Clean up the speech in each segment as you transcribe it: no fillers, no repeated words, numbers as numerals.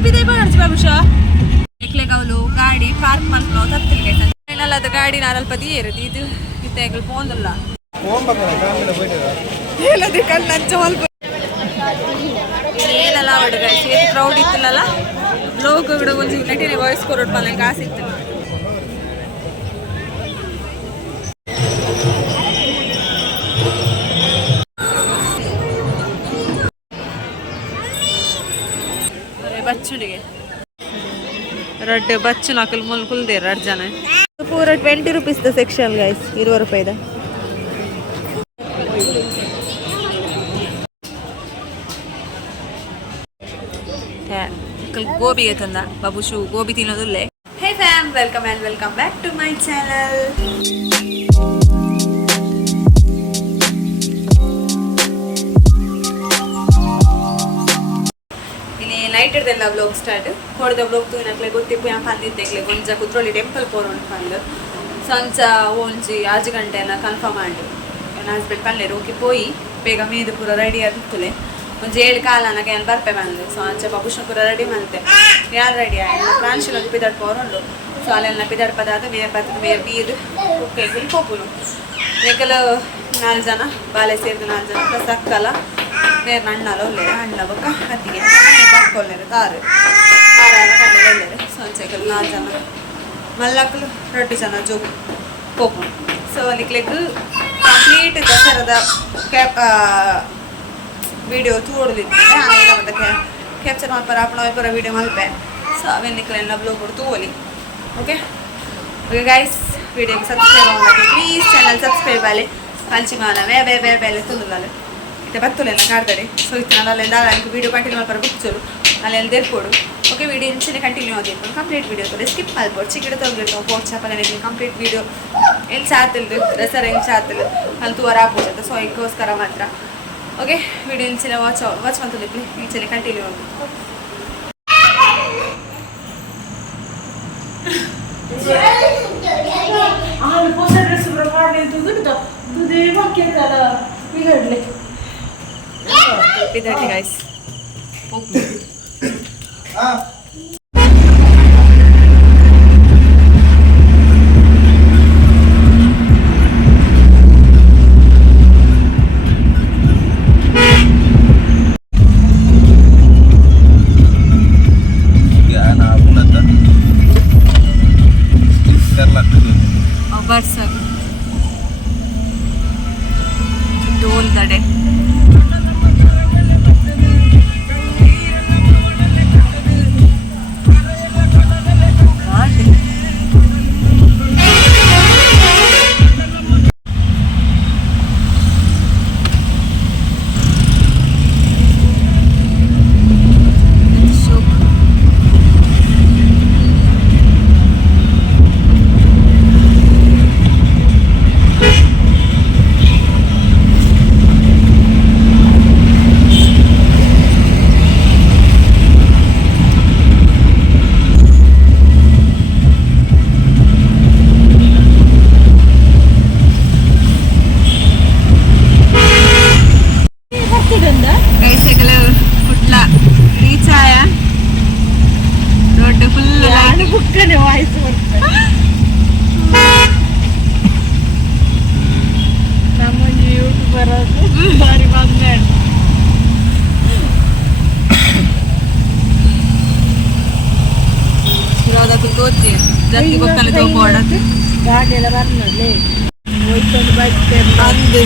बिदे पण बाबूशा एकले गावलो गाडी पार्क ಮಾಡ್ಕೊಳ್ಳೋ ತತ್ತಿಲ್ಗೆ ಏನಲ್ಲ ಅದು ಗಾಡಿ ನಾರಲ್ಪದಿ ಇರದಿ ಇದು ಇತ್ತೆಗಳು ಪೋಂದಲ್ಲ ಓಂ ಬಕರ ಕಾಮಿನ ಬೈಟದ ಹೇಳದಿ ಕಣ್ಣ ಚೋಲ್ ಏನಲ್ಲ ಹುಡುಗ ಸೇರಿ ಕ್ರೌಡ್ ಇತ್ತಲ್ಲ ಬ್ಲಾಗ್ ಕೂಡ ಒಂದು ನೆಟ್ಟಿನ ವಾಯ್ಸ್ ಕೊರೋಡ್ ಬಂದ ಕಾಸು ಇತ್ತು बच्चुनिगे रेड बच्चु नाकल मुल्कुल दे रेड जाना है पूरा 20 रुपीस द सेक्शन गाइस 20 रुपए दा कल गोभी है तंदा बाबूशु गोभी तिनोदुल्ले hey fam welcome and welcome back to my channel night ಇರ್ದೆಲ್ಲ ಬ್ಲಾಗ್ ಸ್ಟಾರ್ಟ್ ಹೊಡೆದ ಬ್ಲಾಗ್ ತೂನಕ್ಲೆ ಗೊತ್ತಿಪ್ಪು ಯಾ ಪಂದಿದ್ದೆಗ್ಲೆ ಗೊಂಜ ಕುದ್ರೋಳಿ ಟೆಂಪಲ್ ಪೋರೋಣ ಪಂದು ಸಂಚ ಒಂಜಿ 6 ಗಂಟೆನ ಕನ್ಫರ್ಮ್ ಆಂಡು ನನ್ನ ಹಸ್ಬೆಂಡ್ ಪಲ್ಲೆರು ಹೋಗಿ ಪೋಯಿ ಬೇಗ ಮೀದು ಪೂರ ರೆಡಿ ಆದಿತ್ತುಲೆ ಒಂಜಿ 7 ಕಾಲನಗೆ ಏನು ಬರ್ಪೆ ಬಂದು ಸೊ ಅಂಚೆ ಬಾಬುಷ್ಣ ಪೂರ ರೆಡಿ ಮಂತೆ ಯಾರು ರೆಡಿ ಆಯ್ತು ಪ್ರಾಂಶುಲ ಪಿದಾಡ್ ಪೋರೋಂಡು ಸೊ ಅಲ್ಲೆಲ್ಲ ಪಿದಾಡ್ ಪದಾದ ಮೇರ್ ಬರ್ತದೆ ಮೇರ್ ಬೀದು ಕುಕ್ಕೈಗಳು ಹೋಗುನು ಬೇಕಲ್ಲ 4 ಜನ ಬಾಲೆ ಸೇರಿದ 4 ಜನ ಪ್ಲಸ್ ಅಕ್ಕಲ್ಲ ಬೇರೆ ಅಣ್ಣಲ್ಲ ಒಳ್ಳೆಯ ಅಣ್ಣ ಬಕ್ಕ ಹತ್ತಿಗೆ ಬಾಕ್ಕೊಳ್ಳೇರು ಕಾರು ಕಣ್ಣೆಲ್ಲ ಒಳ್ಳೆಯರು ಸಂಚೆಗಳು 4 ಜನ ಮಲ್ಲಕ್ಕಲು 2 ಜನ ಜೋಗು ಹೋಗು ಸೊ ನಿಕ್ಲೆಗ್ ಕಂಪ್ಲೀಟ್ ದಸರಾದ ವಿಡಿಯೋ ತೋಡಲಿಕ್ಕೆ ಆಮೇಲೆ ಮತ್ತೆ ಕ್ಯಾಪ್ಚರ್ ಮಾಡ್ಪಾರ ಅಪ್ಪನ ವಿಡಿಯೋ ಮಲ್ಪೆ ಸೊ ಅವೇನು ನಿಕ್ಲೆಲ್ಲ ಬ್ಲಾಗ್ ಕೊಡು ತೋಲಿ ಓಕೆ ಓಕೆ ಗೈಸ್ ವಿಡಿಯೋಗೆ ಸಬ್ಸ್ಕ್ರೈಬ್ ಆಗಿ ಪ್ಲೀಸ್ ಚಾನಲ್ ಸಬ್ಸ್ಕ್ರೈಬ್ ಆಲಿ ಪಂಚಿ ಮಾನ ಬೇಲೆ ತುಂದುಲಾಲೆ ಇತ್ತೆ ಬತ್ತುಲೆಲ್ಲ ಕಾಡ್ತಾರೆ ಸೊ ಇತ್ತು ನಾನು ಅಲ್ಲೆಲ್ಲ ವಿಡಿಯೋ ಕಂಟಿನ್ಯೂ ಮಾಡ್ತಾರೆ ಬುಕ್ಚರು ಅಲ್ಲೆಲ್ಲ ತೆರ್ಕೊಡು ಓಕೆ ವಿಡಿಯೋ ಇಂಚಿನ ಕಂಟಿನ್ಯೂ ಆಗಿರ್ಬೋದು ಕಂಪ್ಲೀಟ್ ವಿಡಿಯೋ ತೋರಿ ಸ್ಕಿಪ್ ಮಾಡ್ಬೋದು ಚಿಕ್ಕಡೆ ತೊಗೊಂಡಿರ್ತಾವೆ ಪೋರ್ಚಾಪನೆ ಕಂಪ್ಲೀಟ್ ವಿಡಿಯೋ ಎಲ್ಲಿ ಚಾತಿಲ್ದು ದಸರಾ ಎಲ್ಲಿ ಚಾತಿಲ್ ಅಲ್ಲಿ ತೂವರ ಆಗ್ಬೋದು ಸೊ ಇದಕ್ಕೋಸ್ಕರ ಮಾತ್ರ ಓಕೆ ವಿಡಿಯೋ ಇಂಚಿನ ವಾಚ್ ಮಾಡ್ತದೆ ಇಂಚಿನ ಕಂಟಿನ್ಯೂ ಆಗಿ बिदड़ी गाइस ढोल दड़े जल्दी बक्कल तो पड़त गाड़ी ಎಲ್ಲ ಬರ್ನಲೆ ಹೋಯ್ಕೊಂಡು ಬೈಕ್ ಬಂದು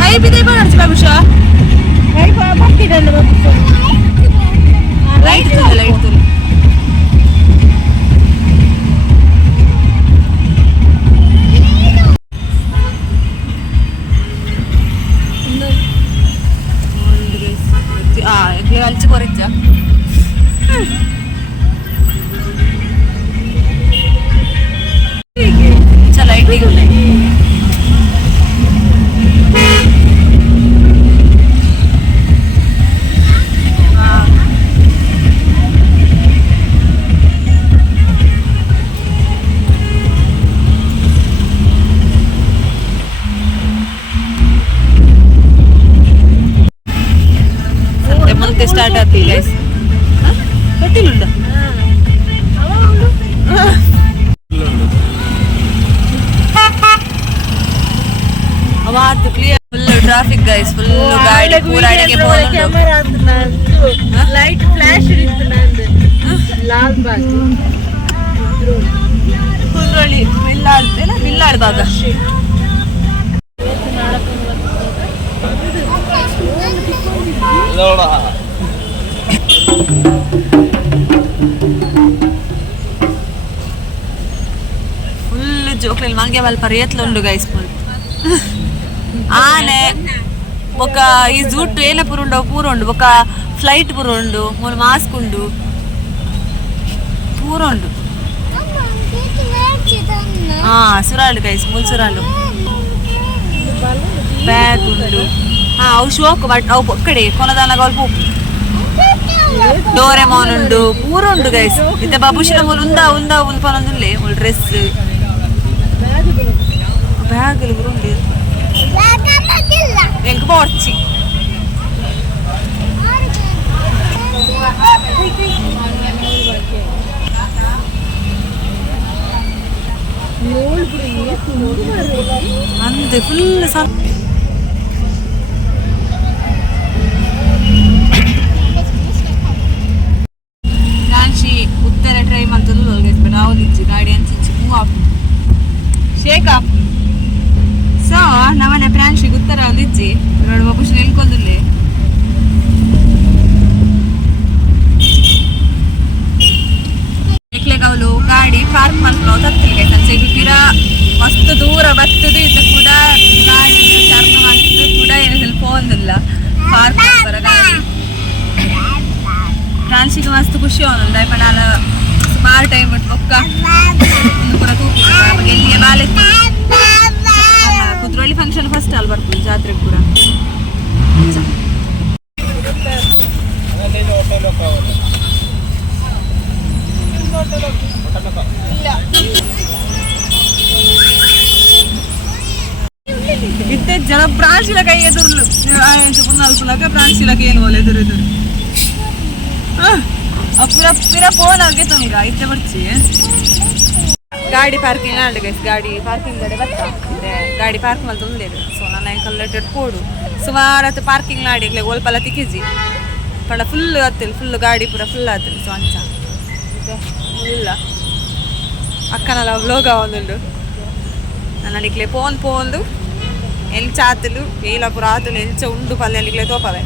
ಹೈ ಬಿದೆ ಬರಚ ಬಾಬುಶಾ ಹೈ ಬಕ್ಕಿದಲ್ಲ ಬಾಬುಶಾ ಲೈಟ್ ತುಲ್ಲ കളിച്ച് കുറച്ച ലൈറ്റിംഗ് ಸ್ಟಾರ್ಟ್ ಆಗ್ತದೆ ಗೈಸ್. ಗೊತ್ತಿಲ್ಲ ಅವಾತು clear full traffic guys. Full ಗಾಡಿ ಪೂರ ಅಡಿಗೆ light flash Lalbagh Kudroli ಬಿಲ್ಲಾಳ್ ಭಾಗ. ಫುಲ್ ಜೋಕ್ಲಿ ಮಂಗೆ ಮಲ್ಪ ರೇತ್ಲುಂಡು ಗೈಸ್. ಫುಲ್ ಆನೆ ఒక ఈ జూట్ ఏల పూరుండు ఒక ఫ్లైట్ పురుండు మూడు మాస్క్ ఉండు పూరుండు సురాలు గైస్ మూడు సురాలు బ్యాగ్ ఉండు అವು ಶೋಕ್ ಬಟ್ ಅವು ಒಕ್ಕಡೆ ಕೊನದಾನ ಗಲ್ಪ ಡೋರೆಮೋನ್ ಉಂಡು ಪೂರುಂಡು ಗೈಸ್. ಇತ್ತೆ ಬಬುಶಿನ ಮೂಲ ಉಂದ ಉಲ್ಪನೊಂದುಲ್ಲೆ ಮೂಲ ಡ್ರೆಸ್ ಬ್ಯಾಗ್ ಉಂಡು ಎಂಕ್ ಪೋರ್ಚಿ ಅಂದೆ ಫುಲ್ ಕಾಂಚಿ ಉತ್ತರ ಟ್ರೈ ಮಾಡ್ತದ್ದು ರಾಹುಲ್ ಗಾಡಿ ಅಂಚಿ ಮೂವ್ ಶೇಕ್ ಅಪ್. ಸೊ ನಮ್ಮನೆ ಪ್ರಾಂಶಿಗೆ ಉತ್ತರ ಒಂದಿಜ್ಜಿ ನೋಡುವ ಖುಷಿ ನಿಲ್ಕೊಂದಿಲ್ಲಿ ಅವಳು ಗಾಡಿ ಪಾರ್ಕ್ ಮಾಡ್ಕೊಂಡು ತತ್ತಿಲ್ಗೆ ಸಂಚೆಗೆ ತೀರ ಮಸ್ತ್ ದೂರ ಬರ್ತದೆ ಇದು ಕೂಡ ಗಾಡಿ ಟರ್ನ್ ಮಾಡ್ತಿದ್ದು ಕೂಡ ಏನು ಸ್ವಲ್ಪ ಹೋಗಿಲ್ಲ ಪಾರ್ಕ್ ಬರ ಗಾಡಿ ಪ್ರಾಂಶಿಗೆ ಮಸ್ತ್ ಖುಷಿ ಅವನಲ್ಲ ಇಪ್ಪ ನಾನು ಸುಮಾರು ಟೈಮ್ ಬಿಟ್ಟು ಒಕ್ಕ ಒಂದು ಕೂಡ ತೂಕ ಎಲ್ಲಿಗೆ ಬಾಲೆತ್ತು ಕುದ್ರೋಳಿ ಫಂಕ್ಷನ್ ಫಸ್ಟ್ ಅಲ್ಲಿ ಬರ್ತೀವಿ ಜಾತ್ರೆ ಪೂರ. ಇತ್ತೆ ಜನ ಪ್ರಾಂಶಿಲ ಕೈ ಎದುರ್ಲು ಅಲ್ಪಲಾಗ ಪ್ರಾಂಶಿಲ ಕೈ ಏನು ಎದುರು ಅಪ್ಪುರ ಪಿರ ಫೋನ್ ಆಗಿ ತುಂಗ ಇತ್ತೆ ಬರ್ಚಿ ಗಾಡಿ ಪಾರ್ಕಿಂಗ್ ಆಂಡ್ ಗೈಸ್ ಗಾಡಿ ಪಾರ್ಕಿಂಗ್ ಕಡೆ ಬರ್ತಾ ಇದೆ ಗಾಡಿ ಪಾರ್ಕ್ ಮೇಲೆ ತುಂಬಿದೆ. ಸೊ ನನ್ನ ಕಲ್ಲೆಟೆಡ್ ಕೋಡು ಸುಮಾರು ಹೊತ್ತು ಪಾರ್ಕಿಂಗ್ ಲಾಡಿಗ್ಲೆ ಒಲ್ಪಲ್ಲ ತಿಕ್ಕಿಜಿ ಪಂಡ ಫುಲ್ ಹತ್ತಿಲ್ಲ ಫುಲ್ ಗಾಡಿ ಪೂರ ಫುಲ್ ಆತಿಲ್ಲ. ಸೊ ಅಂಚ ಫುಲ್ಲ ಅಕ್ಕನಲ್ಲ ವ್ಲೋಗ ಒಂದುಂಡು ನನ್ನ ಅಡಿಗ್ಲೆ ಪೋಂದು ಎಂಚ ಆತಲು ಏಲ ಪುರ ಆತಲು ಎಂಚ ಉಂಡು ಪಲ್ಲೆ ಅಲ್ಲಿಗ್ಲೆ ತೋಪವೆ.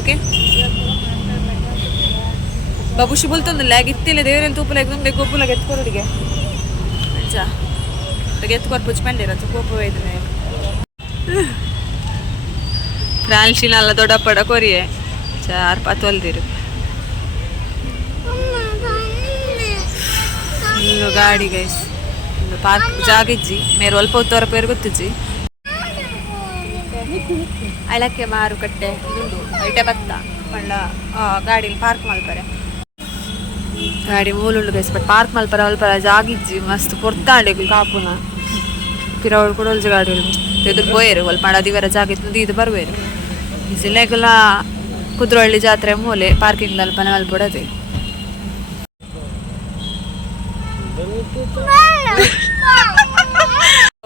ಓಕೆ ಬಬುಷಿ ಬುಲ್ತೊಂದಿಲ್ಲ ಇತ್ತಿಲ್ಲ ದೇವರೇನು ತೂಪಲೆ ನುಂಗೆ ಗೊಬ್ಬುಲಾಗ ಎತ್ಕೊರೋಡಿಗೆ ಎತ್ಕೊರ್ ಪುಚ್ಪಂಡಿರತ್ತು ಕೋಪವೇ ಇದನ್ನೇ ಫ್ರಾನ್ಸಿನಲ್ಲ ದೊಡ್ಡ ಪಡ ಕೊರಿಯೆ ಚಾರ್ ಪತ್ತೊಲ್ದಿರು ಇನ್ನು ಗಾಡಿ ಗೈಸ್ ಪಾರ್ಕ್ ಜಾಗಿಜ್ಜಿ ಮೇರೆ ಒಲ್ಪ ಹೊತ್ತವರ ಪೇರು ಗೊತ್ತಿಜ್ಜಿ ಅಳಕ್ಕೆ ಮಾರುಕಟ್ಟೆ ದುಂಡು ಐಟೆ ಬತ್ತ ಪಂಡ ಗಾಡಿಲಿ ಪಾರ್ಕ್ ಮಲ್ಪರೆ ಗಾಡಿ ಮೂಲುಂಡು ಗೈಸ್ ಬಟ್ ಪಾರ್ಕ್ ಮಲ್ಪರ ಅಲ್ಪರ ಜಾಗಿಜ್ಜಿ ಮಸ್ತ್ ಕೊರ್ತಾಂಡೆ ಕಾಪುನ ಪಿರವಳು ಕೊಡೋಲ್ಜಿ ಗಾಡಿ ಎದುರು ಪೋಯರು ಒಲ್ಪ ದಿವರ ಜಾಗಿತ್ತು ಇದು ಬರುವೇರು ಜಿಲ್ಲೆಗೆಲ್ಲ ಕುದ್ರೋಳ್ಳಿ ಜಾತ್ರೆ ಮೂಲೆ ಪಾರ್ಕಿಂಗ್ ಅಲ್ಪ ಮಲ್ಪಡದೆ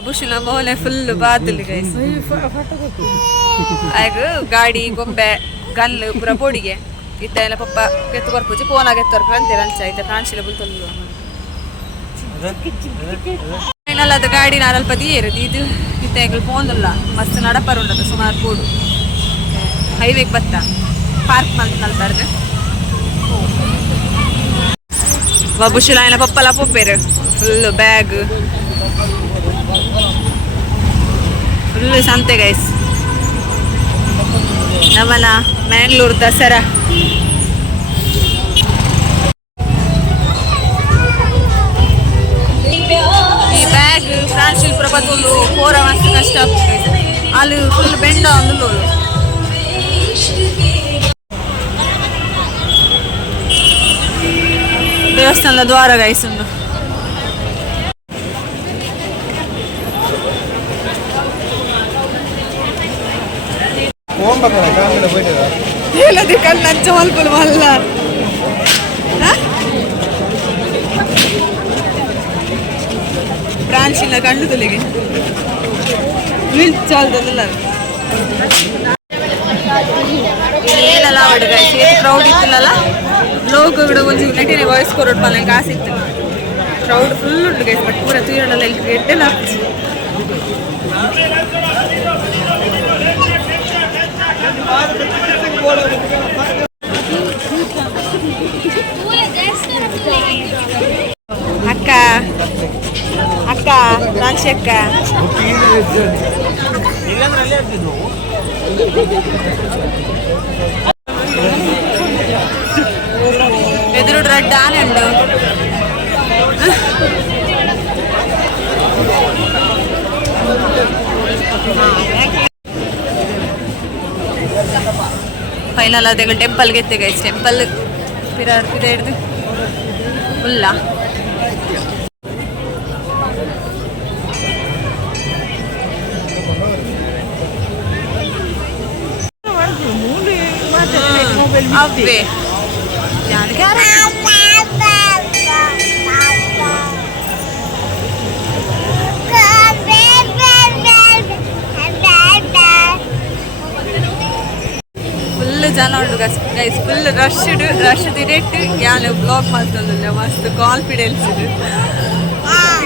ಬುಷಿನ ಮೂಲೆ ಫುಲ್ ಬಾತಲಿ ಗೈಸ್ ಆಗ ಗಾಡಿ ಗೊಂಬೆ ಗಲ್ಲು ಪುರ ಪೋಡಿಗೆ ಇತ್ತ ಎಲ್ಲ ಪಪ್ಪ ಕೆತ್ತು ಬರ್ಪುಜಿ ಫೋನಾಗ ಎತ್ತರ್ಪ ಅಂತೀರ ಅಂಚ ಇತ್ತ ಕಾಣಿಸಿಲ್ಲ ಬುಲ್ತೊಂದು ಅದು ಗಾಡಿ ನಾನು ಅಲ್ಪ ದೀರದು ಇದು ಇತ್ತ ಫೋನಲ್ಲ ಮಸ್ತ್ ನಡಪರುಂಡದು ಸುಮಾರು ಕೂಡು ಹೈವೇಗೆ ಬತ್ತ ಪಾರ್ಕ್ ಮಲ್ಪರ್ದು ಬಬುಶಿಲ ಆಯ್ನ ಪಪ್ಪಲ ಪೊಪ್ಪೇರು ಫುಲ್ ಬ್ಯಾಗ್ ಫುಲ್ ಸಂತೆ ಗೈಸ್ ನಮ್ಮನ ಮ್ಯಾಂಗ್ಳೂರು ದಸರಾ ಈ ಬ್ಯಾಗ್ ಫ್ರಾನ್ಸಿಲ್ ಪ್ರಪತ್ತೊಂದು ಪೋರ ಮಸ್ತ್ ಕಷ್ಟ ಆಗ್ತದೆ ಅಲ್ಲಿ ಫುಲ್ ಬೆಂಡ ಒಂದು ದೇವಸ್ಥಾನದ ದ್ವಾರ ಗೈಸ್ ಒಂದು போயிட்டு ಹೇಳದೆ ಕಣ್ಣು ಹಚ್ಚ ಮಲ್ಪಲು ಮಲ್ಲ ಬ್ರಾಂಚ್ ಇಲ್ಲ ಕಣ್ಣು ತುಲಿಗೆ ಚಾಲ್ದಲ್ಲ ಏನೆಲ್ಲ ಹೊಡೆದ ಕ್ರೌಡ್ ಇತ್ತಿಲ್ಲಲ್ಲ ಲೋಕ ಕೂಡ ಒಂದು ನೆಟ್ಟಿನ ವಾಯ್ಸ್ ಕೊರೋಡ್ ಪಾಲ ಕಾಸು ಇತ್ತು ಕ್ರೌಡ್ ಫುಲ್ ಉಂಟು ಗೈಸ್ ಬಟ್ ಪೂರ ತೂರಲ್ಲ ಇಲ್ಲಿ ಗೆಡ್ಡೆಲ್ಲ ಅಕ್ಕ ಅಕ್ಕ ರಾಂಚಿ ಅಕ್ಕ ಎದುರು ರೆಡ್ ಆನೆ ಉಂಟು ಫೈನಲ್ ಆದಾಗ ಟೆಂಪಲ್ಗೆ ಎತ್ತೆ ಟೆಂಪಲ್ ಪಿರಾಡ್ತಿದೆ ಹಿಡ್ದು ಫುಲ್ಲ ಅವೇ ಫುಲ್ ಜನ ಉಂಟು ಗೈಸ್ ಫುಲ್ ರಶ್ ತಿರೇಟ್ ಯಾನು ಬ್ಲಾಗ್ ಮಾಡ್ತಂದಿಲ್ಲ ಮಸ್ತ್ ಕಾನ್ಫಿಡೆನ್ಸ್ ಇದು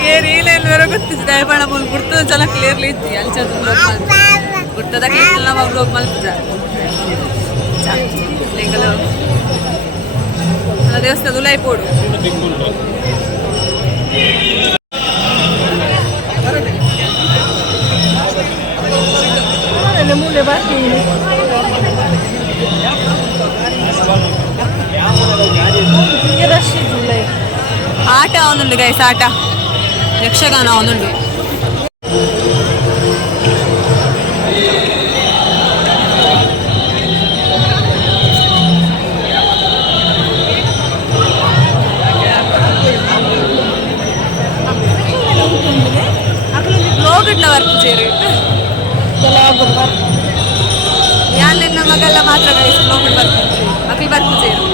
ಏನೇನು ಗೊತ್ತಿತ್ತು ದಯಪಣ ಮುಂದೆ ಗುರ್ತದ ಜನ ಕ್ಲಿಯರ್ಲಿ ಇತ್ತು ಅಲ್ಲಿ ಚಂದ ಬ್ಲಾಗ್ ಮಾಡ್ತಾರೆ ಗುರ್ತದ ಕ್ಲಿಯರ್ ನಮ್ಮ ಬ್ಲಾಗ್ ಮಾಡ್ತಾರೆ ದೇವಸ್ಥಾನ ಉಲಾಯಿ ಪೋಡು ಆಟ ಅವನುಂಡು ಗೈಸ್ ಆಟ ಯಕ್ಷಗಾನ ಅವನುಂಡು ವರ್ಕ್ ಸೇರಿ ಯಾನ್ ನಿನ್ನ ಮಗಲ್ಲ ಮಾತ್ರ ಗೈಸ್ ಬ್ಲಾಗ್ ವರ್ಕ್ ಅಕಿ ವರ್ಕ್ ಸೇರು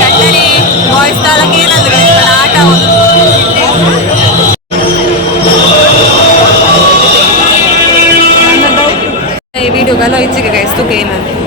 ಕಣ್ಣರಿ ಬಾಯ್ಸ್ ತಾಲಕ್ಕೆ ಏನಂದ್ರೆ ಆಟ ಈ ವಿಡಿಯೋಗೆಲ್ಲ ಇಚ್ಚಿಗೆ ಗೈಸ್ ತುಕೆ ಏನಂತ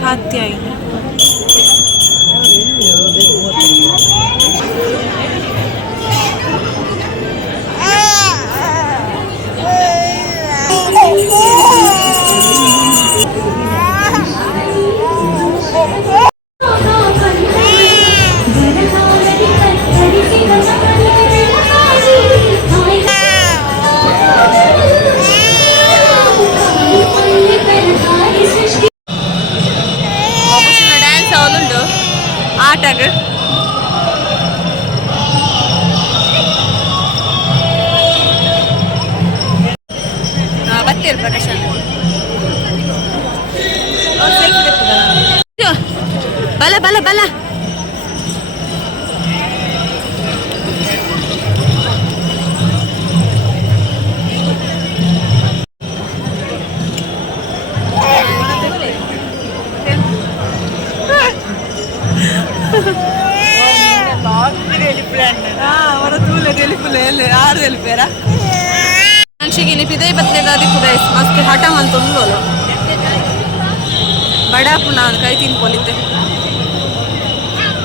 ಕಾತ್ಯಾಯಿನಿ ಗೊತ್ತಿಲ್ಲ ಪ್ರಕಾಶ್ ಬಲ ಬಲ ಬಲ ಮಸ್ತ್ ಹಠ ಅಂತ ಉಂಡೋಲು ಬಡಾಪು ನಾನು ಕೈ ತಿನ್ಕೊಲಿದ್ದೆ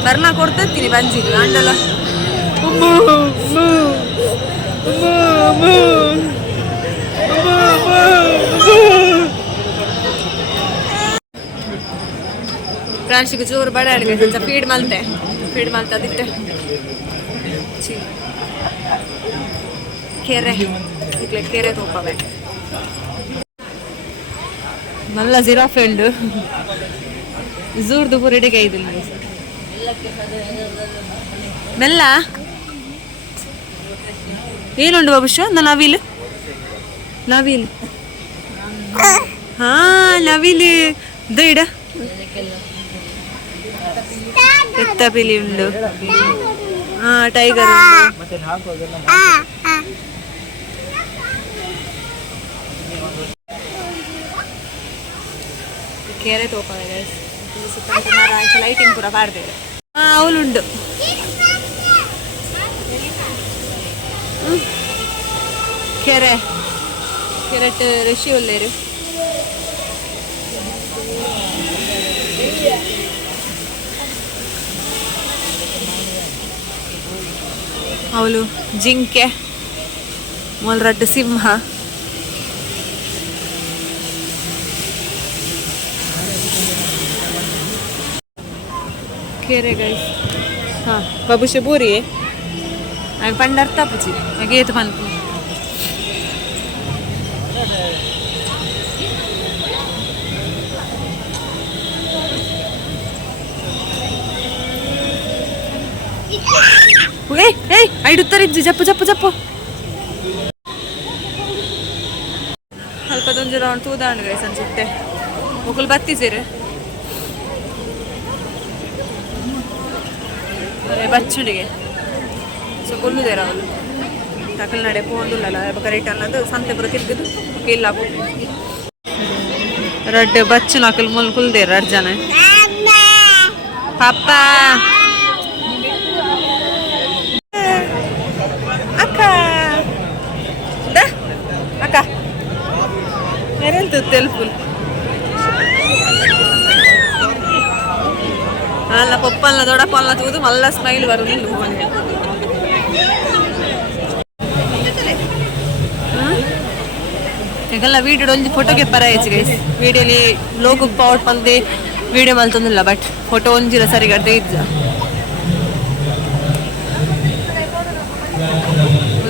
ಬರ್ನಾ ಕೊಡ್ತೀನಿ ಬಂಜಿಗೆ ಅಂಡಲ ಪ್ರಾಣಿಗೆ ಜೋರು ಬಡ ಆಡ್ಬೇಕು ಫೀಡ್ ಮಲ್ತೆ ಅದಿತ್ತೆ ಕೆರೆ ತೋಪವೆ ಮಲ್ಲ ಜಿರಾಫೆ ಉಂಡು ಝೂರ್ದು ಪೂರೆಡೆಗೆ ಐದಿಲ್ಲ ಮೆಲ್ಲ ಏನುಂಡು ಬಾಬುಷ ನವಿಲು ಹಾ ನವಿಲು ದೈಡ ಎತ್ತಪಿಲಿ ಉಂಡು ಹಾ ಟೈಗರ್ ಕೆರೆ ತೋಪವೆ ಲೈಟಿಂಗ್ ಪೂರ ಪಾಡ್ದೇವೆ ಅವಳುಂಡು ಕೆರೆಟ್ ಋಷಿ ಒಲ್ಲೇರು ಅವಳು ಜಿಂಕೆ ಮೊಲ್ರಡ್ಡು ಸಿಂಹ ಕೆರೆ ಗೈಸ್ ಹಾಂ ಬಾಬುಷೆ ಬೂರಿ ಹಾಗೆ ಪಂಡರ್ ತಪ್ಪುಚಿ ಹಾಗೆ ಏತು ಪಂತ ಏಯ್ ಐಡುತ್ತರಿಜ್ಜಿ ಜಪ್ಪು ಸ್ವಲ್ಪದೊಂದು ರೌಂಡ್ ತೂದಾಂಡ್ ಗೈಸ್ ಅನ್ಸುತ್ತೆ ಮುಗುಲ್ ಬತ್ತಿಸಿರು ಅದೇ ಬಚ್ಚುಡಿಗೆ ಸೊ ಕೊಲ್ಲುದೇರ ಅವಳು ತಕಲ್ ನಡೆ ಪೋಂದುಲ್ಲ ಕರೆಕ್ಟ್ ಅನ್ನೋದು ಸಂತೆ ಬರೋ ತಿರ್ಗಿದು ಇಲ್ಲ ರಡ್ಡೆ ಬಚ್ಚು ನಕಲ್ ಮುಲ್ ಕುಲ್ದೇರ 2 ಜನ ಪಾಪ ಅಕ್ಕ ಅಕ್ಕ ತೆಲ್ಫುಲ್ ಅಲ್ಲ ಪಪ್ಪಲ್ನ ದೊಡ್ಡಪ್ಪಲ್ನ ತೂದು ಮಲ್ಲ ಸ್ಮೈಲ್ ಬರುದಿಲ್ಲ ಈಗೆಲ್ಲ ವೀಡಿಯೋ ಒಂಜಿ ಫೋಟೋಗೆ ಪರಾಯಿಸಿ ಗೈಸ್ ವೀಡಿಯೋಲಿ ಲೋಕಕ್ಕೆ ಪವರ್ ಪಂದೆ ವೀಡಿಯೋ ಮಲ್ತೊಂದಿಲ್ಲ ಬಟ್ ಫೋಟೋ ಒಂಜಿರ ಸರಿಗಡ್ದೆ ಇದ್ದ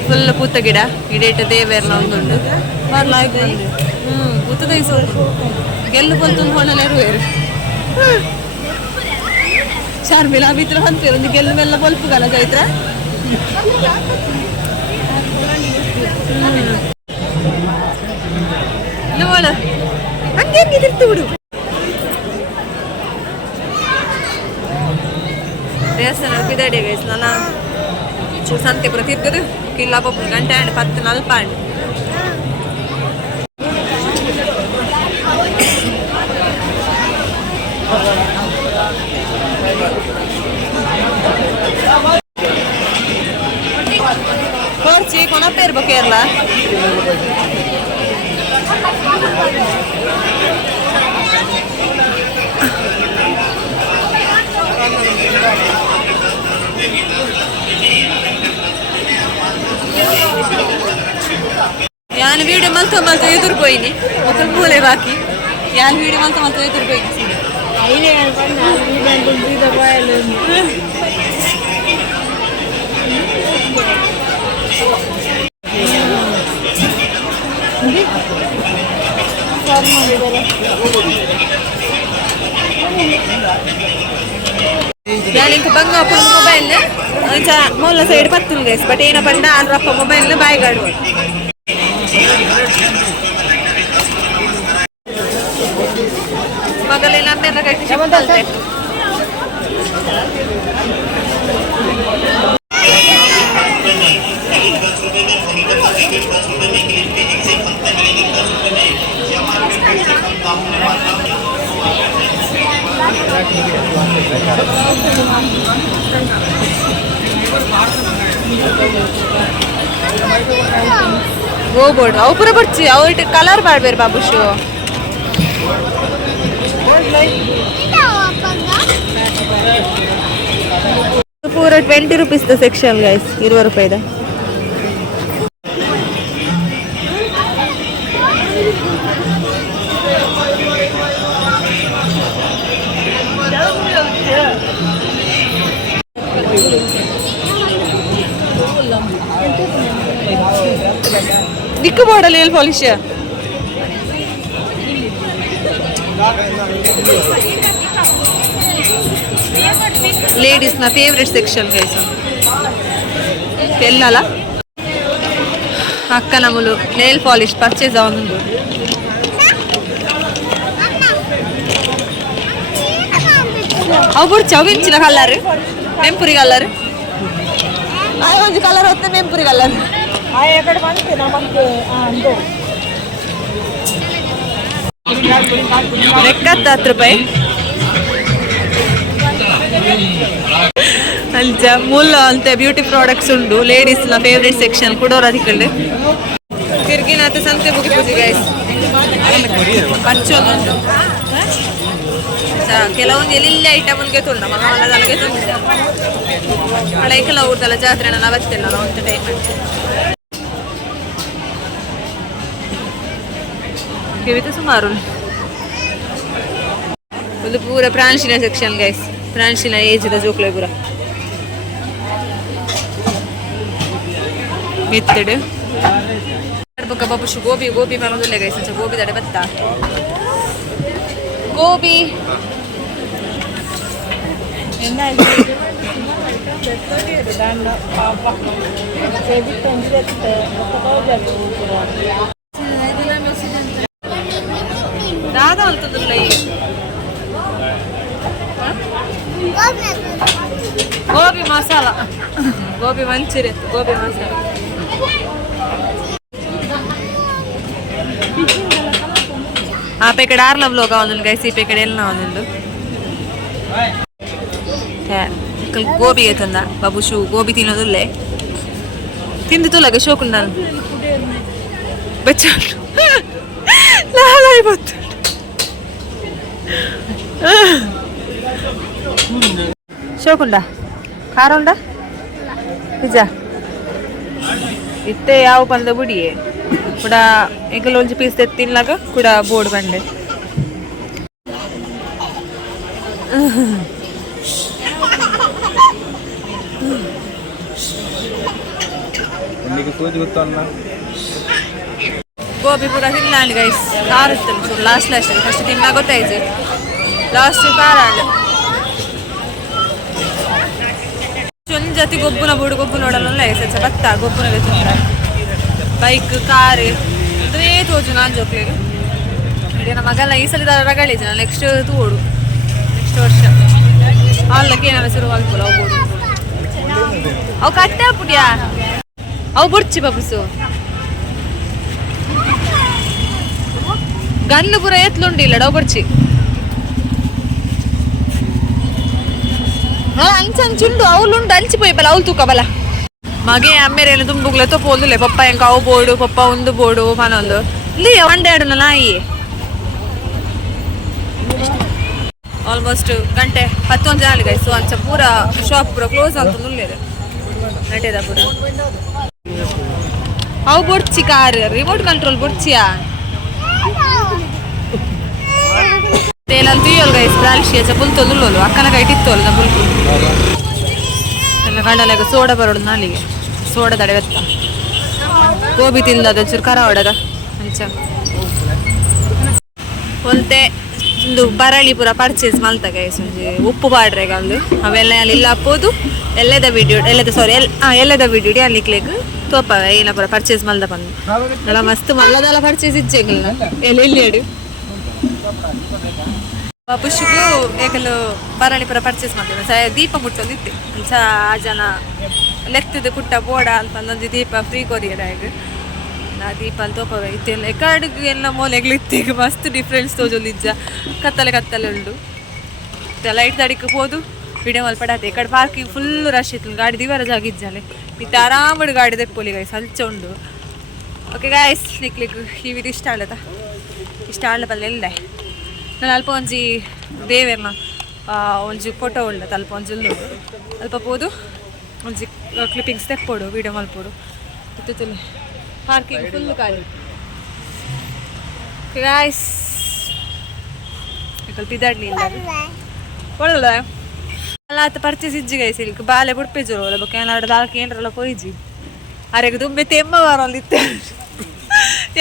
ಫುಲ್ ಪೂತ ಗಿಡ ಗಿಡ ದೇವೇರ್ನ ಒಂದುಂಡು ಬರ್ಲಾಯ್ತು ಪೂತದ ಗೆಲ್ಲು ಬಂತು ಹೊಣಲೇರು ಶಾರ್ಮಿಲ ಬಿತ್ರ ಹೊಂತೀರ ಒಂದು ಗೆಲ್ಲು ಮೆಲ್ಲ ಬಲ್ಪು ಗಲ ಚೈತ್ರ ನೋಡು ಹಂಗೆ ಹೆಂಗಿದಿರ್ತು ಬಿಡು ದೇವಸ್ಥಾನ ಬಿದಡಿ ಗೈಸ್ ನಾನು ಸಂತೆ ಪುರ ತಿರ್ಗದು ಕಿಲ್ಲ ಪಪ್ಪು ಗಂಟೆ and 10:40 Forci, con a perbo Kerala. यान वीडियो मल्तो एदुर पोयिनी मोकल बोले बाकी यान वीडियो मल्तो एदुर पोयिनी आइले यान पन्ना वीडियो गुंजीदा पोयले यान इंक बंगा अपन मोबाइल ने अंचा मोला साइड पत्तुल गैस बट एना पंडा आन रप्प मोबाइल ने बाय गाडो ಅಕ್ಕನ ಕಟ್ಟಿ ಸಿಗ್ತಂತೆ ಹೋಗ್ಬೋಡು ಅವು ಪೂರ ಬರ್ಚಿ ಅವು ಇಟ್ಟು ಕಲರ್ ಮಾಡ್ಬೇರು ಬಾಬುಶು ಪೂರ 20 ರೂಪೀಸ್ ಸೆಕ್ಷನ್ ಗೈಸ್ 20 ರೂಪಾಯಿದ ದಿಕ್ಕು ಬೋರ್ಡಲ್ಲಿ ಎಲ್ಲಿ ಪಾಲಿಶ್ ಲೇಡೀಸ್ ನ ಫೇವ್ರೆಟ್ ಸೆಕ್ಷನ್ ಗೈಸ್ ಎಲ್ಲಲ್ಲ ಅಕ್ಕನ ಮುಲು ನೇಲ್ ಪಾಲಿಶ್ ಪರ್ಚೇಸ್ ಅವನು ಅವು ಬುಡ್ಚಿ ಅವು ಇಂಚಿನ ಕಲರ್ ಮೆಂಪುರಿ ಕಲರ್ ಒಂದು ಕಲರ್ ಹೊತ್ತೆ ಮೆಂಪುರಿ ಕಲರ್ ಲೆಕ್ಕತ್ತ 10 ರೂಪಾಯಿ ಅಂಚ ಮುಲ್ಲ ಅಂತೆ ಬ್ಯೂಟಿ ಪ್ರಾಡಕ್ಟ್ಸ್ ಉಂಡು ಲೇಡೀಸ್ ನ ಫೇವ್ರೆಟ್ ಸೆಕ್ಷನ್ ಕುಡೋರ ಅದಿಕ್ಕಂಡು ತಿರ್ಗಿನಾತ ಸಂತೆ ಮುಗಿ ಪೂಜೆ ಗೈಸ್ ಪಂಚೊಂದು ಕೆಲವೊಂದು ಎಲ್ಲಿ ಐಟಮ್ ಅಲ್ಲಿಗೆ ತುಂಡ ಮಗಳಗೆ ತುಂಬಿದ ಹಳೆಕೆಲ್ಲ ಊರ್ದಲ್ಲ ಜಾತ್ರೆ ನಾನು ಅವತ್ತಿಲ್ಲ ನಾವು ಒಂದು ಟೈಮ್ ಕಿವಿತ ಸುಮಾರು ಒಂದು ಪೂರ ಪ್ರಾನ್ಸಿನ ಸೆಕ್ಷನ್ ಗೈಸ್ ಪ್ರಾನ್ಸಿನ ಏಜ್ದ ಜೋಕ್ಲೆ ಪೂರ ಮೆತ್ತಡು ಬೊಕ್ಕ ಬಾಬುಶು ಗೋಬಿ ಗೋಬಿ ಮಾಡೋದಿಲ್ಲ ಗೈಸ್ ಗೋಬಿ ದಡೆ ಬತ್ತ ಗೋಬಿ ದಾದ ಅಂತಂದ್ರಲ್ಲ ಗೋಬಿ ಮಸಾಲ ಗೋಬಿ ಮಂಚೂರಿಯನ್ ಗೋಬಿ ಮಸಾಲ ಆ ಪೇಕಡೆ ಆರ್ಲ ಬ್ಲೋಗ ಒಂದೊಂದು ಗೈಸ್ ಈ ಪೇಕಡೆ ಎಲ್ಲ ಒಂದೊಂದು ಗೋಬಿ ತಂದ ಬಾಬುಶು ಗೋಬಿ ತಿನ್ನೋದಿಲ್ಲೇ ತಿಂದು ತುಲಗ ಶೋಕು ನಾನು ಬೆಚ್ಚ ಬತ್ತು ಶೋಕುಂಡ ಖಾರ ಉಂಡ ಪಿಜ್ಜಾ ಇತ್ತೆ ಯಾವ ಪಂದ ಬುಡಿಯೇ ಕೂಡ ಈಗಲ ಒಂಜಿ ಪೀಸ್ ತಿನ್ನಲಾಗ ಕೂಡ ಬೋರ್ಡ್ ಬಂಡೆ ಗೋಬಿ ಪೂರ ತಿನ್ನಲಾಂಡ್ ಗೈಸ್ ಖಾರ ಇರ್ತಲ್ಲ ಲಾಸ್ಟ್ ಫಸ್ಟ್ ತಿನ್ನ ಗೊತ್ತಾಯ್ತು ಲಾಸ್ಟ್ ಖಾರ ಜೊತೆ ಗೊಬ್ಬುನ ಬುಡು ಗೊಬ್ಬು ನೋಡಲ್ಲ ಹೆಸರು ಬತ್ತ ಗೊಬ್ಬುನಗೆ ತುಂಬ ಬೈಕ್ ಕಾರ್ ಅದೇ ತೋಜು ನಾನು ಜೋಕ್ಲಿಗೆ ಇಡೀ ನಮ್ಮ ಮಗಲ್ಲ ಈ ಸಲ ರಗಳಿದ್ದೆ ನಾನು ನೆಕ್ಸ್ಟ್ ತೋಡು ನೆಕ್ಸ್ಟ್ ವರ್ಷ ಅಲ್ಲಕ್ಕೆ ಏನಾರ ಶುರುವಾಗ್ಬೋಲ್ಲ ಅವು ಬೋಡು ಅವು ಕಟ್ಟೆ ಹಾಕ್ಬಿಟ್ಯಾ ಅವು ಬುಡ್ಚಿ ಬಾಬುಸು ಗನ್ನು ಪೂರ ಎತ್ಲುಂಡಿಲ್ಲ ಡವ್ ಬಡ್ಚಿ ಅಂಚುಂಡು ಅವಳುಂಡು ಅಂಚಿపోయి ಬಲ ಅವಳು ತೂಕಬಲ ಮಗೆ ಅಮ್ಮೇರೇನು ತುಂಬುಗ್ಲೆ ತೋಪೋದುಲೆ ಪಪ್ಪ ಎಂಕ ಅವು ಬೋಡು ಪಪ್ಪ ಒಂದು ಬೋಡು ಮನೊಂದು ಇಲ್ಲಿ ಒಂದೆರಡು ನಾಯಿ ಆಲ್ಮೋಸ್ಟ್ ಗಂಟೆ 11 ಜನ ಗೈಸು ಅಂಚ ಪೂರ ಶಾಪ್ ಪೂರ ಕ್ಲೋಸ್ ಅಂತ ನುಲ್ಲೇದು ನಟೇದ ಪೂರ ಅವು ಬೊಡ್ಚಿ ಕಾರ್ ರಿಮೋಟ್ ಕಂಟ್ರೋಲ್ ಬೊಡ್ಚಿಯಾ ತೇಲಲ್ಲಿ ತುಯ್ಯೋಲ್ ಗೈಸ್ ಬ್ರಾಲ್ಶಿಯ ಚಪುಲ್ ತೊಂದುಲ್ಲೋಲು ಅಕ್ಕನ ಕೈ ಟಿತ್ತೋಲು ನಬುಲ್ ಎಲ್ಲ ಕಂಡಲಾಗ ಸೋಡ ಬರೋಡು ನಾಲಿಗೆ ಸೋಡ ತಡೆವತ್ತ ಗೋಬಿ ತಿಂದದ ಚೂರು ಖರ ಹೊಡೆದ ಅಂಚ ಒಂತೆ ಒಂದು ಬರಳಿ ಪೂರ ಪರ್ಚೇಸ್ ಮಲ್ತ ಗೈಸ್ ಒಂಜಿ ಉಪ್ಪು ಪಾಡ್ರೆಗ ಒಂದು ಅವೆಲ್ಲ ಅಲ್ಲಿ ಇಲ್ಲ ಹಾಕೋದು ಎಲ್ಲದ ವಿಡಿಯೋ ಎಲ್ಲದ ವಿಡಿಯೋ ಅಲ್ಲಿಕ್ಲೆಗ್ ತೋಪ ಏನ ಪೂರ ಪರ್ಚೇಸ್ ಮಲ್ದ ಬಂದು ಎಲ್ಲ ಮಸ್ತ್ ಮಲ್ಲದೆಲ್ಲ ಪರ್ಚೇಸ್ ಇಚ್ಚೆಂಗಿಲ್ಲ ಎಲ್ಲಿ ಎಲ್ಲಿ ಪುಷ್ಗೂ ಏಕಲು ಬರಳಿ ಪುರ ಪರ್ಚೇಸ್ ಮಾಡ್ತೇವೆ ದೀಪ ಮುಟ್ಟೊಂದಿತ್ತೆ ಆ ಜನ ಲೆತ್ತದ ಕುಟ್ಟ ಬೋಡ ಅಲ್ಪ ಒಂದೊಂದು ದೀಪ ಫ್ರೀ ಕೊರಿಯರ್ ಆಗ ನಾ ದೀಪ ಅಲ್ಲಿ ತೋಪವೆ ಇತ್ತೆಲ್ಲ ಎಕಡೆಗೆ ಎಲ್ಲ ಮೂಲೆಗಳು ಇತ್ತೆಗೆ ಮಸ್ತ್ ಡಿಫ್ರೆನ್ಸ್ ತೋಜೊಂದು ಇಜ್ಜ ಕತ್ತಲೆ ಕತ್ತಲೆ ಉಂಡು ಲೈಟ್ ತಡಿಕೆ ಹೋದು ವಿಡಿಯೋ ಮಲ್ ಪಡಾತೆ ಈ ಕಡೆ ಪಾರ್ಕಿಂಗ್ ಫುಲ್ ರಶ್ ಇತ್ತು ಗಾಡಿ ದಿವರ ಜಾಗ ಇಜ್ಜಾಲೆ ಇತ್ತು ಆರಾಮಡು ಗಾಡಿ ದೆಪ್ಪೊಲಿ ಗೈಸ್ ಹಲ್ಚ ಉಂಡು ಓಕೆ ಗಾಯ್ಸ್ ನಿಕ್ಲಿಕ್ಕೆ ಈ ವಿಡಿಯೋ ಇಷ್ಟ ಆಡ್ಲದ ಇಷ್ಟ ಆಡ್ಲ ಬಲ್ಲ ಎಲ್ಲ ನಾನು ಅಲ್ಪ ಒಂಜಿ ದೇವೆಮ್ಮ ಒಂಜಿ ಫೋಟೋ ಉಂಡತ್ ಅಲ್ಪ ಒಂಜಿ ಉಲ್ಲುಡು ಅಲ್ಪ ಪೋದು ಒಂಜಿ ಕ್ಲಿಪ್ಪಿಂಗ್ಸ್ ತೆಕ್ಕೊಡು ವಿಡಿಯೋ ಮಲ್ಪೋಡು ಇತ್ತು ಪಾರ್ಕಿಂಗ್ ಫುಲ್ ಖಾಲಿ ಗಾಯ್ಸ್ ಸ್ವಲ್ಪ ಇದಾಡ್ಲಿ ಇಲ್ಲ ಕೊಡಲ್ಲ ಅಲ್ಲ ಆತ ಪರ್ಚೇಸ್ ಇಜ್ಜಿ ಗೈಸ್ ಇಲ್ಕ ಬಾಲೆ ಬುಡ್ಪೇಜರು ಅಲ್ಲ ಬಕ್ಕ ಏನಾಡು ದಾಲ್ಕೆ ಏನ್ರಲ್ಲ ಕೊಯ್ಜಿ ಅರೆಗೆ ತುಂಬೆ ತೆಮ್ಮ ಬರೋಲ್ಲಿತ್ತೆ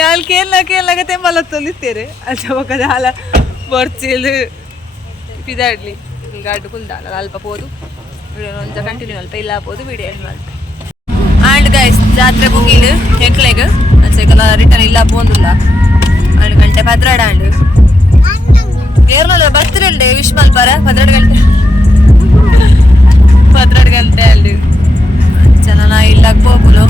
ಯಾಲ್ ಕೇಳಾಗ ತೆಮ್ಮಲತ್ತೊಲ್ಲಿತ್ತೇರೆ ಅಲ್ಲ ಬಕ್ಕದ ಹಾಲ ಬರ್ಚಿಲ್ ಇದಾಡ್ಲಿ ಗಾಡು ಕುಲ್ದಾಲ ಅಲ್ಪ ಪೋದು ವಿಡಿಯೋ ಒಂಚ ಕಂಟಿನ್ಯೂ ಅಲ್ಪ ಇಲ್ಲ ಪೋದು video end Malpe and guys ಜಾತ್ರೆ ಮುಗಿಲು ಹೆಕ್ಲೆಗ್ ಅಂಚೆಕಲ್ಲ ರಿಟರ್ನ್ ಇಲ್ಲ ಪೋಂದುಲ್ಲ 2 ಗಂಟೆ 12 ಆಂಡ್ ಕೇರಳ ಬರ್ತಿರಲ್ಡೆ ವಿಶ್ ಮಲ್ಪಾರ 12 ಗಂಟೆ 12 ಗಂಟೆ ಅಲ್ಲಿ ಜನ ಇಲ್ಲ ಹೋಗುಲು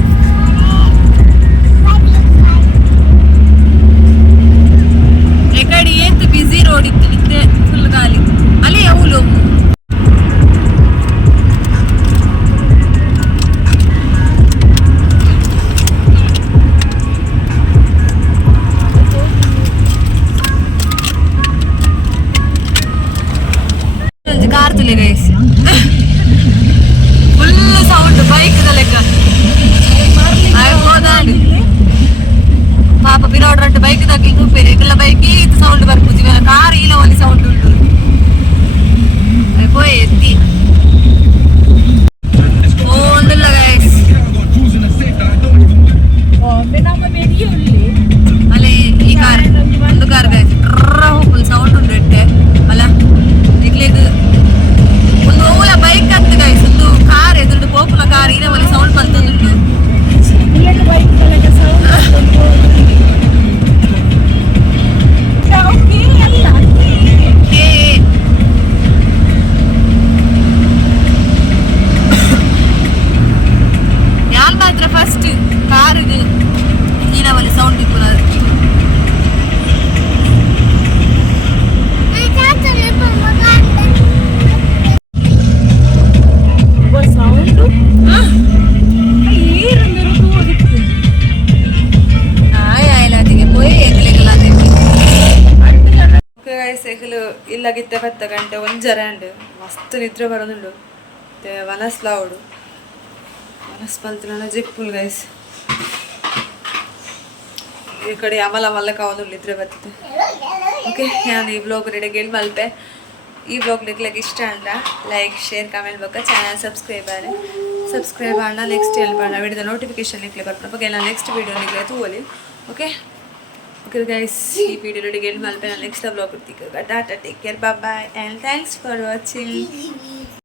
ಈ ಕಡೆ ಏಂತ ಬಿಸಿ ರೋಡ್ ಇತ್ತು ನಿತ್ಯ ಫುಲ್ ಖಾಲಿ ಅಲ್ಲಿ ಅವಳು ಕಾರ್ ತುಲೆ ಗೈಸ್ ಫುಲ್ ಸೌಂಡ್ ಬೈಕ್ ಲೆಕ್ಕ ಹೋದಾಡಿ ಪಾಪ ಬಿರೋಡ್ ಬೈಕ್ ದಾಗಿ ಕೂಪೇರಿ ಎಲ್ಲ ಬೈಕ್ ಇದು ಸೌಂಡ್ ಬರ್ಬೋದು ಕಾರ್ ಇಲ್ಲ ಒಂದು ಸೌಂಡ್ ಉಂಟು ಹೋಯ್ ಎತ್ತಿ ಒಂದಿಲ್ಲ ಗೈಸ್ ಅಲ್ಲೇ ಈ ಕಾರ್ ಒಂದು ಕಾರ್ ಗೈಸ್ ಫುಲ್ ಸೌಂಡ್ ಉಂಟು ಇಟ್ಟೆ ಅಲ್ಲ ಇಗ್ಲಿದು ಒಂದು ಓಲ ಬೈಕ್ ಅಂತ ಗೈಸ್ ಒಂದು ಕಾರ್ ಎದುರು ಪೋಪುಲ ಕಾರ್ ಇನ್ನ ಒಳ್ಳೆ ಸೌಂಡ್ ಬಂತುಂಟು ಯಾಲ್ ಮಾತ್ರ ಫಸ್ಟ್ ಕಾರ್ ಇದು ಇನ್ನ ಒಳ್ಳೆ ಸೌಂಡ್ ಇತ್ತು ಇಲ್ಲಾಗಿತ್ತೆ 10 ಗಂಟೆ ಒಂಜರಂಡ್ ಮಸ್ತ್ ನಿದ್ರೆ ಬರೋದುಂಡು ವನಸ್ಲಾವುಡು ವನಸ್ ಪಲ್ತಿನ ಜಿಪ್ಪುಲ್ ಗೈಸ್ ಈ ಕಡೆ ಅಮಲ ಮಲ್ಲಕ ಒಂದು ನಿದ್ರೆ ಬರ್ತದೆ ಓಕೆ ನಾನು ಈ ಬ್ಲಾಗ್ ರೆಡಿಗೆ ಎಲ್ಲಿ ಮಲ್ಪೆ ಈ ಬ್ಲಾಗ್ ನಿಕ್ಲಿಕ್ಕೆ ಇಷ್ಟ ಅಂಡ ಲೈಕ್ ಶೇರ್ ಕಮೆಂಟ್ ಬಕ್ಕ ಚಾನಲ್ ಸಬ್ಸ್ಕ್ರೈಬ್ ಆಂಡ ನೆಕ್ಸ್ಟ್ ಎಲ್ಲಿ ಬೇಡ ವಿಡಿಯೋದ ನೋಟಿಫಿಕೇಶನ್ ನಿಕ್ಲಿ ಬರ್ತಾರೆ ಬಗ್ಗೆ ನಾನು ನೆಕ್ಸ್ಟ್ ವೀಡಿಯೋ ನಿಕ್ಲೆ ತೂವಲಿ ಓಕೆ okay guys ಈ ವಿಡಿಯೋ ರೆಡಿಗೆ ಎಲ್ಲಿ ಮಲ್ಪೆ ನಾನು ನೆಕ್ಸ್ಟ್ ಬ್ಲಾಗ್ ಕೊಡ್ತೀನಿ tata take care bye bye and thanks for watching